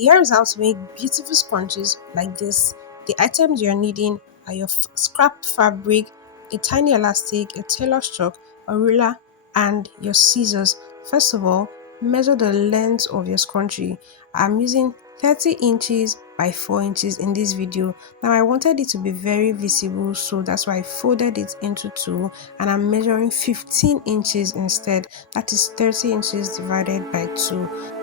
Here is how to make beautiful scrunchies like this. The items you're needing are your scrap fabric, a tiny elastic, a tailor's chalk, a ruler, and your scissors. First of all, measure the length of your scrunchie. I'm using 30 inches by 4 inches in this video. Now I wanted it to be very visible, so that's why I folded it into two, and I'm measuring 15 inches instead. That is 30 inches divided by 2.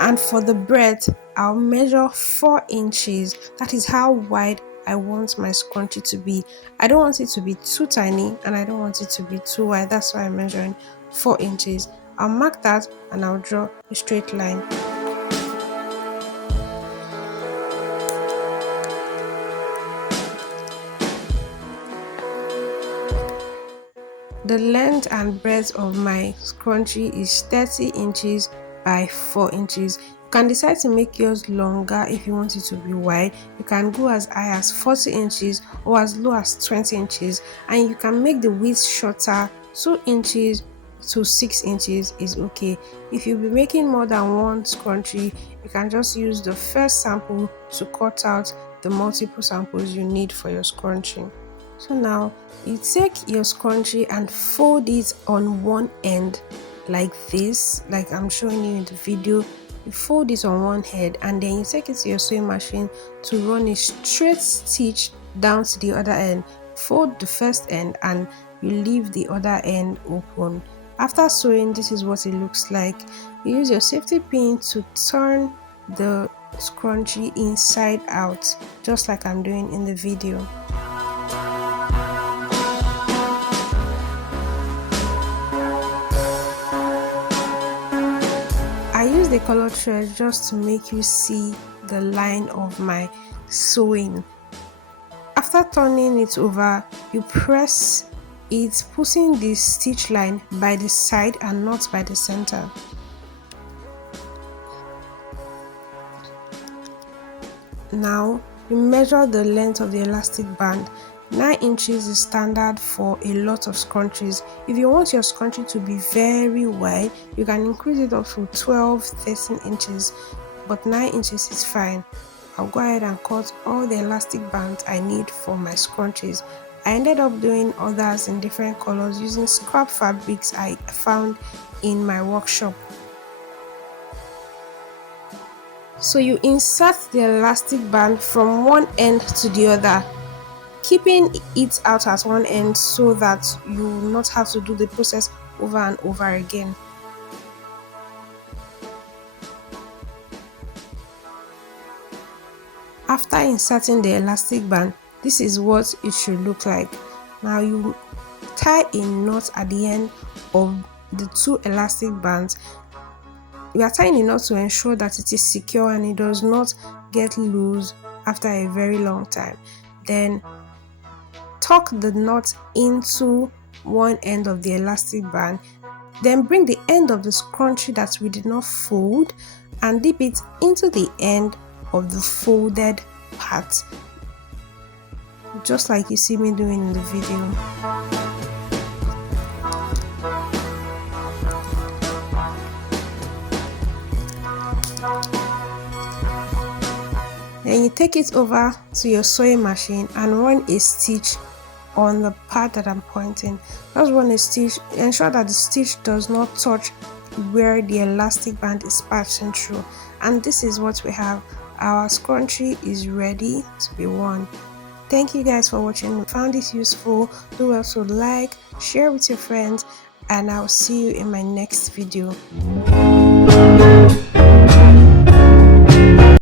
And for the breadth, I'll measure 4 inches. That is how wide I want my scrunchie to be. I don't want it to be too tiny and I don't want it to be too wide. That's why I'm measuring 4 inches. I'll mark that and I'll draw a straight line. The length and breadth of my scrunchie is 30 inches by 4 inches. You can decide to make yours longer if you want it to be wide. You can go as high as 40 inches or as low as 20 inches, and you can make the width shorter. 2 inches to 6 inches is okay. If you'll be making more than one scrunchie, you can just use the first sample to cut out the multiple samples you need for your scrunchie. So now you take your scrunchie and fold it on one end like this, like I'm showing you in the video. You fold it on one head and then you take it to your sewing machine to run a straight stitch down to the other end. Fold the first end and you leave the other end open. After sewing, this is what it looks like. You use your safety pin to turn the scrunchie inside out, just like I'm doing in the video. I use the colored thread just to make you see the line of my sewing. After turning it over, you press it, putting the stitch line by the side and not by the center. Now you measure the length of the elastic band. 9 inches is standard for a lot of scrunchies. If you want your scrunchie to be very wide, you can increase it up to 12-13 inches, but 9 inches is fine. I'll go ahead and cut all the elastic bands I need for my scrunchies. I ended up doing others in different colors using scrap fabrics I found in my workshop. So you insert the elastic band from one end to the other, keeping it out at one end so that you will not have to do the process over and over again. After inserting the elastic band, this is what it should look like. Now you tie a knot at the end of the 2 elastic bands. You are tying a knot to ensure that it is secure and it does not get loose after a very long time. Then tuck the knot into one end of the elastic band. Then bring the end of the scrunchie that we did not fold and dip it into the end of the folded part, just like you see me doing in the video. Then you take it over to your sewing machine and run a stitch on the part that I'm pointing. Just run a stitch, ensure that the stitch does not touch where the elastic band is passing through. And this is what we have. Our scrunchie is ready to be worn. Thank you guys for watching. If you found this useful, do also like, share with your friends, and I'll see you in my next video.